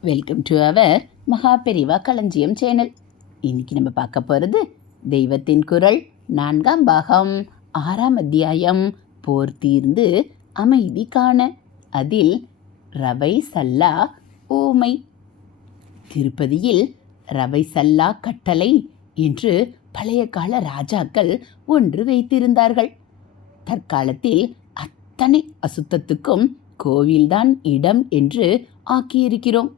Welcome to our மகா பெரிவா களஞ்சியம் channel இன்னைக்கு நம்ம பார்க்க போகிறது தெய்வத்தின் குரல். நான்காம் பாகம் ஆறாம் அத்தியாயம் போர் தீர்ந்து அமைதி காண. அதில் ரவை சல்லா ஊமை. திருப்பதியில் ரவை சல்லா கட்டளை என்று பழைய கால ராஜாக்கள் ஒன்று வைத்திருந்தார்கள். தற்காலத்தில் அத்தனை அசுத்தத்துக்கும் கோவில்தான் இடம் என்று ஆக்கியிருக்கிறோம்.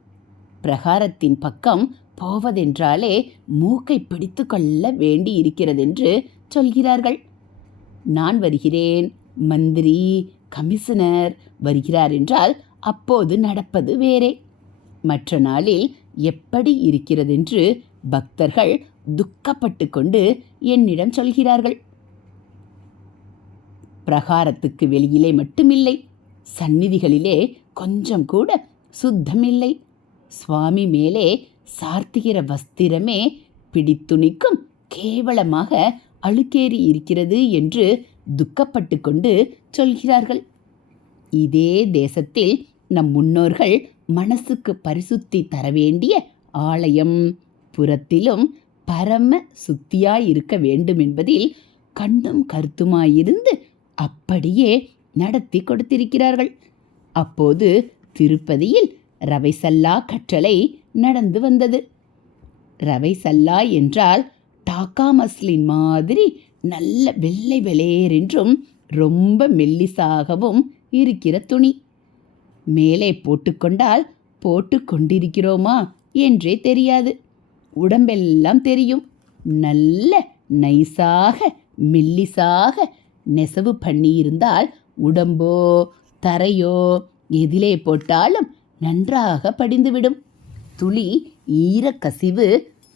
பிரகாரத்தின் பக்கம் போவதென்றாலே மூக்கை பிடித்து கொள்ள வேண்டி இருக்கிறதென்று சொல்கிறார்கள். நான் வருகிறேன் மந்திரி கமிஷனர் வருகிறார் என்றால் அப்போது நடப்பது வேறே. மற்ற நாளில் எப்படி இருக்கிறதென்று பக்தர்கள் துக்கப்பட்டு கொண்டு என்னிடம் சொல்கிறார்கள். பிரகாரத்துக்கு வெளியிலே மட்டுமில்லை சந்நிதிகளிலே கொஞ்சம் கூட சுத்தமில்லை. சுவாமி மேலே சார்த்துகிற வஸ்திரமே பிடித்துணிக்கும் கேவலமாக அழுக்கேறி இருக்கிறது என்று துக்கப்பட்டு கொண்டு சொல்கிறார்கள். இதே தேசத்தில் நம் முன்னோர்கள் மனசுக்கு பரிசுத்தி தர வேண்டிய ஆலயம் புறத்திலும் பரம சுத்தியாய் இருக்க வேண்டும் என்பதில் கண்ணும் கருத்துமாயிருந்து அப்படியே நடத்தி கொடுத்திருக்கிறார்கள். அப்போது திருப்பதியில் ரவைசல்லா கற்றலை நடந்து வந்தது. ரவைசல்லா என்றால் டாக்கா மஸ்லின் மாதிரி நல்ல வெள்ளை வெளேரென்றும் ரொம்ப மெல்லிசாகவும் இருக்கிற துணி. மேலே போட்டுக்கொண்டால் போட்டு கொண்டிருக்கிறோமா என்றே தெரியாது. உடம்பெல்லாம் தெரியும். நல்ல நைஸாக மெல்லிசாக நெசவு பண்ணியிருந்தால் உடம்போ தரையோ எதிலே போட்டாலும் நன்றாக படிந்துவிடும். துளி ஈரக்கசிவு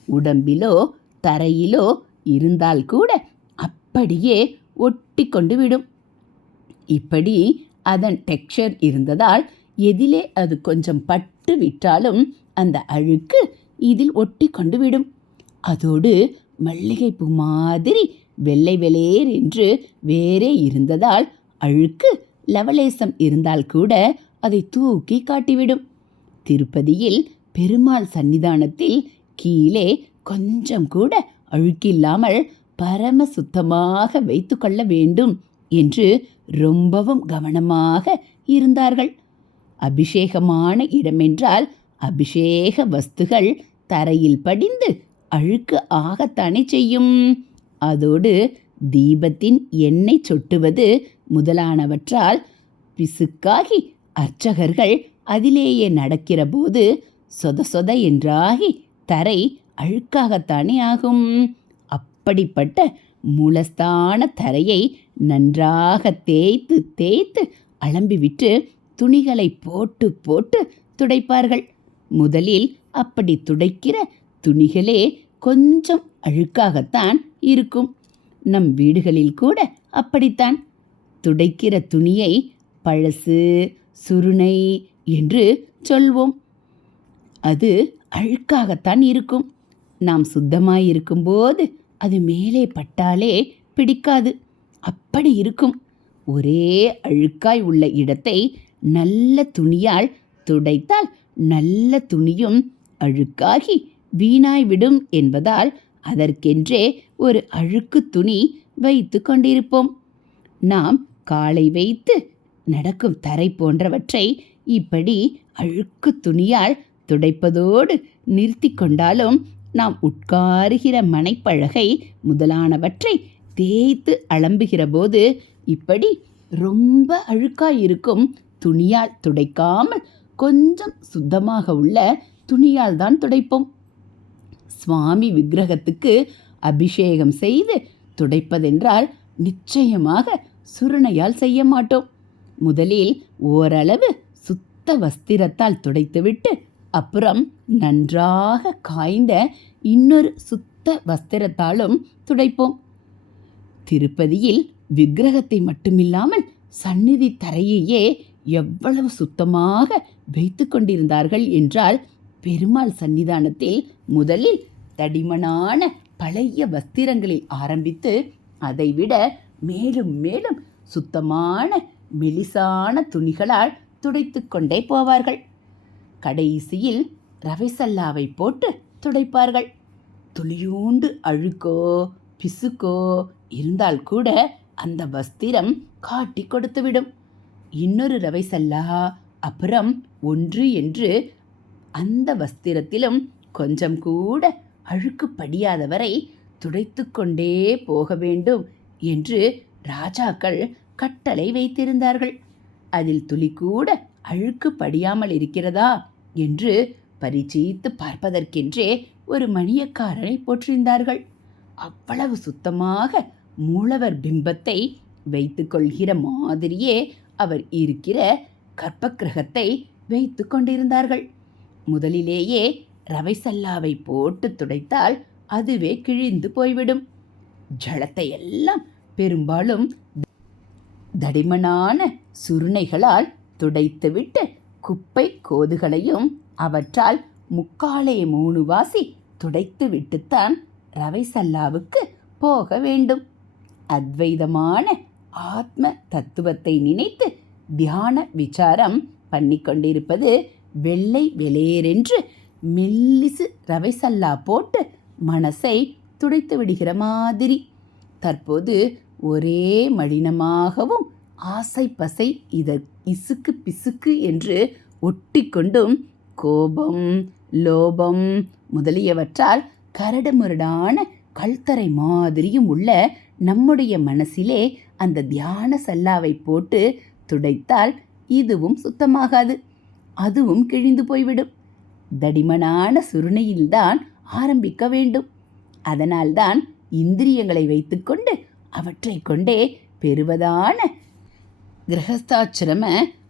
உடம்பிலோ தரையிலோ இருந்தால் கூட அப்படியே ஒட்டி கொண்டு விடும் இப்படி அதன் டெக்ஸ்சர் இருந்ததால் எதிலே அது கொஞ்சம் பட்டு விட்டாலும் அந்த அழுக்கு இதில் ஒட்டி கொண்டு விடும் அதோடு மல்லிகைப்பூ மாதிரி வெள்ளை வெளேர் என்று வேறே இருந்ததால் அழுக்கு லவலேசம் இருந்தால் கூட அதை தூக்கி காட்டிவிடும். திருப்பதியில் பெருமாள் சன்னிதானத்தில் கீழே கொஞ்சம் கூட அழுக்கில்லாமல் பரம சுத்தமாக வைத்து கொள்ள வேண்டும் என்று ரொம்பவும் கவனமாக இருந்தார்கள். அபிஷேகமான இடமென்றால் அபிஷேக வஸ்துகள் தரையில் படிந்து அழுக்கு ஆகத்தானே செய்யும். அதோடு தீபத்தின் எண்ணெய் சொட்டுவது முதலானவற்றால் பிசுக்காகி அர்ச்சகர்கள் அதிலேயே நடக்கிற போது சொத சொத என்றாகி தரை அழுக்காகத்தானே ஆகும். அப்படிப்பட்ட மூலஸ்தான தரையை நன்றாக தேய்த்து தேய்த்து அலம்பிவிட்டு துணிகளை போட்டு போட்டு துடைப்பார்கள். முதலில் அப்படி துடைக்கிற துணிகளே கொஞ்சம் அழுக்காகத்தான் இருக்கும். நம் வீடுகளில் கூட அப்படித்தான். துடைக்கிற துணியை பழசு சுருணை என்று சொல்வோம். அது அழுக்காகத்தான் இருக்கும். நாம் சுத்தமாயிருக்கும்போது அது மேலே பட்டாலே பிடிக்காது. அப்படி இருக்கும். ஒரே அழுக்காய் உள்ள இடத்தை நல்ல துணியால் துடைத்தால் நல்ல துணியும் அழுக்காகி வீணாய் விடும் என்பதால் அதற்கென்றே ஒரு அழுக்கு துணி வைத்து கொண்டிருப்போம். நாம் காலை வைத்து நடக்கும் தரை போன்றவற்றை இப்படி அழுக்கு துணியால் துடைப்பதோடு நிறுத்தி கொண்டாலும் நாம் உட்காருகிற மனைப்பழகை முதலானவற்றை தேய்த்து அலம்புகிற போது இப்படி ரொம்ப அழுக்காய் இருக்கும் துணியால் துடைக்காமல் கொஞ்சம் சுத்தமாக உள்ள துணியால் தான் துடைப்போம். சுவாமி விக்கிரகத்துக்கு அபிஷேகம் செய்து துடைப்பதென்றால் நிச்சயமாக சுருணையால் செய்ய மாட்டோம். முதலில் ஓரளவு சுத்த வஸ்திரத்தால் துடைத்துவிட்டு அப்புறம் நன்றாக காய்ந்த இன்னொரு சுத்த வஸ்திரத்தாலும் துடைப்போம். திருப்பதியில் விக்கிரகத்தை மட்டுமில்லாமல் சந்நிதி தரையையே எவ்வளவு சுத்தமாக வைத்து கொண்டிருந்தார்கள் என்றால் பெருமாள் சன்னிதானத்தில் முதலில் தடிமனான பழைய வஸ்திரங்களில் ஆரம்பித்து அதைவிட மேலும் மேலும் சுத்தமான மெலிசான துணிகளால் துடைத்து கொண்டே போவார்கள். கடைசியில் ரவைசல்லாவை போட்டு துடைப்பார்கள். துளியூண்டு அழுக்கோ பிசுக்கோ இருந்தால் கூட அந்த வஸ்திரம் காட்டி கொடுத்துவிடும். இன்னொரு ரவைசல்லா அப்புறம் ஒன்று என்று அந்த வஸ்திரத்திலும் கொஞ்சம் கூட அழுக்கு படியாதவரை துடைத்து கொண்டே போக வேண்டும் என்று ராஜாக்கள் கட்டளை வைத்திருந்தார்கள். அதில் துளி கூட அழுக்கு படியாமல் இருக்கிறதா என்று பரிச்சயித்து பார்ப்பதற்கென்றே ஒரு மணியக்காரரை போற்றிருந்தார்கள். அவ்வளவு சுத்தமாக மூலவர் பிம்பத்தை வைத்துக்கொள்கிற மாதிரியே அவர் இருக்கிற கற்பக்கிரகத்தை வைத்து கொண்டிருந்தார்கள். முதலிலேயே ரவைசல்லாவை போட்டு துடைத்தால் அதுவே கிழிந்து போய்விடும். ஜலத்தை எல்லாம் பெரும்பாலும் தடிமனான சுருணைகளால் துடைத்துவிட்டு குப்பை கோதுகளையும் அவற்றால் முக்காலே மூணு வாசி துடைத்து விட்டுத்தான் ரவைசல்லாவுக்கு போக வேண்டும். அத்வைதமான ஆத்ம தத்துவத்தை நினைத்து தியான விசாரம் பண்ணிக்கொண்டிருப்பது வெள்ளை வெளியேறென்று மெல்லிசு ரவைசல்லா போட்டு மனசை துடைத்து விடுகிற மாதிரி. தற்போது ஒரே மடினமாகவும் ஆசை பசை இத இசுக்கு பிசுக்கு என்று ஒட்டிக்கொண்டும் கோபம் லோபம் முதலியவற்றால் கரடுமுரடான கல்தரை மாதிரியும் உள்ள நம்முடைய மனசிலே அந்த தியான சல்லாவை போட்டு துடைத்தால் இதுவும் சுத்தமாகாது. அதுவும் கிழிந்து போய்விடும். தடிமனான சுருணையில்தான் ஆரம்பிக்க வேண்டும். அதனால்தான் இந்திரியங்களை வைத்துக்கொண்டு அவற்றை கொண்டே பெறுவதான கிரகஸ்தாச்சிரம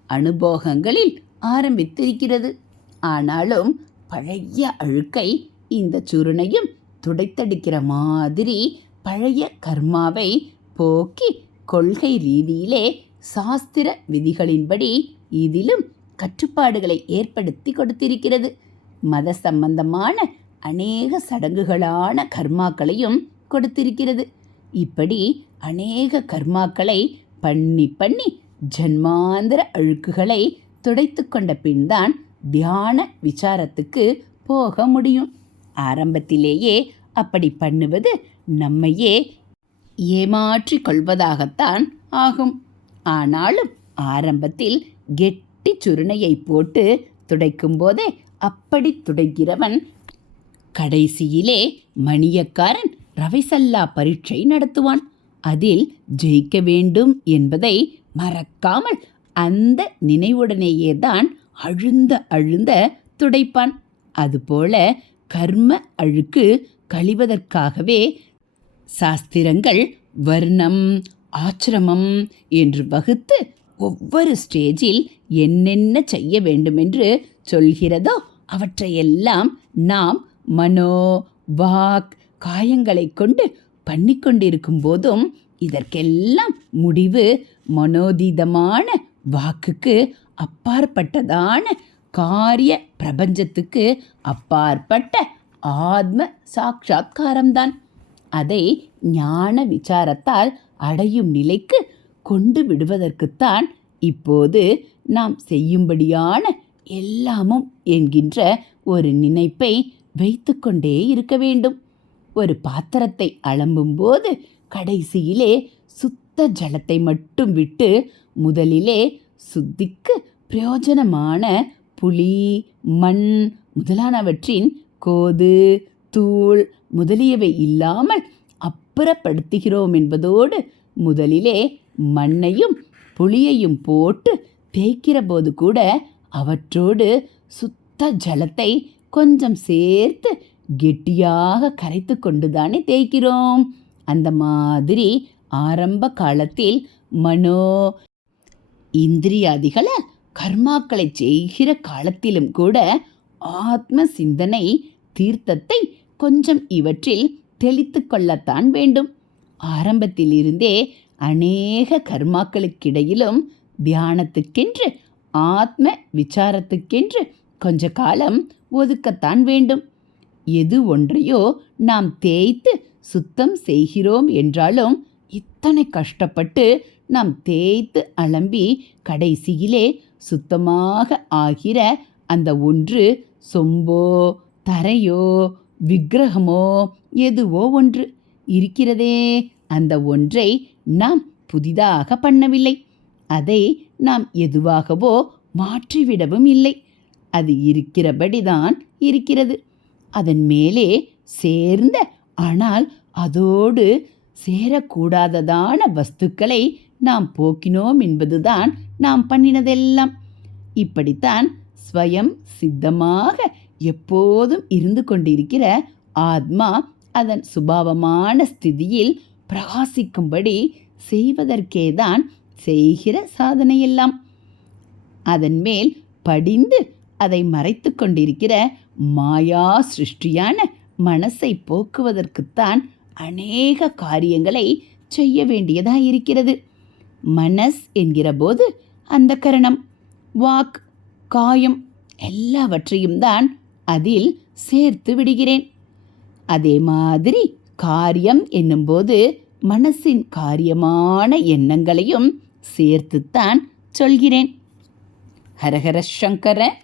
அனுபோகங்களில் ஆரம்பித்திருக்கிறது. ஆனாலும் பழைய அழுக்கை இந்த சுருணையும் துடைத்தடிக்கிற மாதிரி பழைய கர்மாவை போக்கி கொள்கை ரீதியிலே சாஸ்திர விதிகளின்படி இதிலும் கட்டுப்பாடுகளை ஏற்படுத்தி கொடுத்திருக்கிறது. மத சம்பந்தமான அநேக சடங்குகளான கர்மாக்களையும் கொடுத்திருக்கிறது. இப்படி அநேக கர்மாக்களை பண்ணி பண்ணி ஜன்மாந்திர அழுக்குகளை துடைத்து கொண்ட பின்தான் தியான விசாரத்துக்கு போக முடியும். ஆரம்பத்திலேயே அப்படி பண்ணுவது நம்மையே ஏமாற்றிக் கொள்வதாகத்தான் ஆகும். ஆனாலும் ஆரம்பத்தில் கெட்டி சுருணையை போட்டு துடைக்கும் போதே அப்படி துடைக்கிறவன் கடைசியிலே மணியக்காரன் ரவைசல்லா பரீட்சை நடத்துவான். அதில் ஜெயிக்க வேண்டும் என்பதை மறக்காமல் அந்த நினைவுடனேயே தான் அழுந்த அழுந்த துடைப்பான். அதுபோல கர்ம அழுக்கு கழிவதற்காகவே சாஸ்திரங்கள் வர்ணம் ஆச்சிரமம் என்று வகுத்து ஒவ்வொரு ஸ்டேஜில் என்னென்ன செய்ய வேண்டுமென்று சொல்கிறதோ அவற்றையெல்லாம் நாம் மனோ வாக் காயங்களை கொண்டு பண்ணிக்கொண்டிருக்கும் போதும் இதற்கெல்லாம் முடிவு மனோதீதமான வாக்குக்கு அப்பாற்பட்டதான காரிய பிரபஞ்சத்துக்கு அப்பாற்பட்ட ஆத்ம சாட்சா்காரம்தான் அதை ஞான விசாரத்தால் அடையும் நிலைக்கு கொண்டு விடுவதற்குத்தான் இப்போது நாம் செய்யும்படியான எல்லாமும் என்கின்ற ஒரு நினைப்பை வைத்துக்கொண்டே இருக்க வேண்டும். ஒரு பாத்திரத்தை அளம்பும்போது கடைசியிலே சுத்த ஜலத்தை மட்டும் விட்டு முதலிலே சுத்திக்கு பிரயோஜனமான புளி மண் முதலானவற்றின் கோது தூள் முதலியவை இல்லாமல் அப்புறப்படுத்துகிறோம் என்பதோடு முதலிலே மண்ணையும் புளியையும் போட்டு தேய்க்கிற போது கூட அவற்றோடு சுத்த ஜலத்தை கொஞ்சம் சேர்த்து கெட்டியாக கரைத்து கொண்டுதானே தேய்க்கிறோம். அந்த மாதிரி ஆரம்ப காலத்தில் மனோ இந்திரியாதிகளை கர்மாக்களை செய்கிற காலத்திலும் கூட ஆத்ம சிந்தனை தீர்த்தத்தை கொஞ்சம் இவற்றில் தெளித்து கொள்ளத்தான் வேண்டும். ஆரம்பத்திலிருந்தே அநேக கர்மாக்களுக்கிடையிலும் தியானத்துக்கென்று ஆத்ம விசாரத்துக்கென்று கொஞ்ச காலம் ஒதுக்கத்தான் வேண்டும். எது ஒன்றையோ நாம் தேய்த்து சுத்தம் செய்கிறோம் என்றாலும் இத்தனை கஷ்டப்பட்டு நாம் தேய்த்து அலம்பி கடைசியிலே சுத்தமாக ஆகிற அந்த ஒன்று சொம்போ தரையோ விக்கிரகமோ எதுவோ ஒன்று. இருக்கிறதே அந்த ஒன்றை நாம் புதிதாக பண்ணவில்லை. அதை நாம் எதுவாகவோ மாற்றிவிடவும் இல்லை. அது இருக்கிறபடிதான் இருக்கிறது. அதன் மேலே சேர்ந்த ஆனால் அதோடு சேரக்கூடாததான வஸ்துக்களை நாம் போக்கினோம் என்பதுதான் நாம் பண்ணினதெல்லாம். இப்படித்தான் ஸ்வயம் சித்தமாக எப்போதும் இருந்து கொண்டிருக்கிற ஆத்மா அதன் சுபாவமான ஸ்திதியில் பிரகாசிக்கும்படி செய்வதற்கேதான் செய்கிற சாதனையெல்லாம். அதன் மேல் படிந்து அதை மறைத்து கொண்டிருக்கிற மாயா சிருஷ்டியான மனசை போக்குவதற்குத்தான் அநேக காரியங்களை செய்ய வேண்டியதாக இருக்கிறது. மனஸ் என்கிற போது அந்த கரணம் வாக் காயம் எல்லாவற்றையும் தான் அதில் சேர்த்து விடுகிறேன். அதே மாதிரி காரியம் என்னும்போது மனசின் காரியமான எண்ணங்களையும் சேர்த்துத்தான் சொல்கிறேன். ஹரஹர சங்கர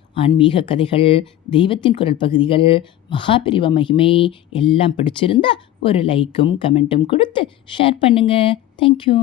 ஆன்மீக கதைகள் தெய்வத்தின் குரல் பகுதிகள் மகாபிரிவ மகிமை எல்லாம் பிடிச்சிருந்தா ஒரு லைக்கும் கமெண்ட்டும் கொடுத்து ஷேர் பண்ணுங்கள் தேங்க்யூ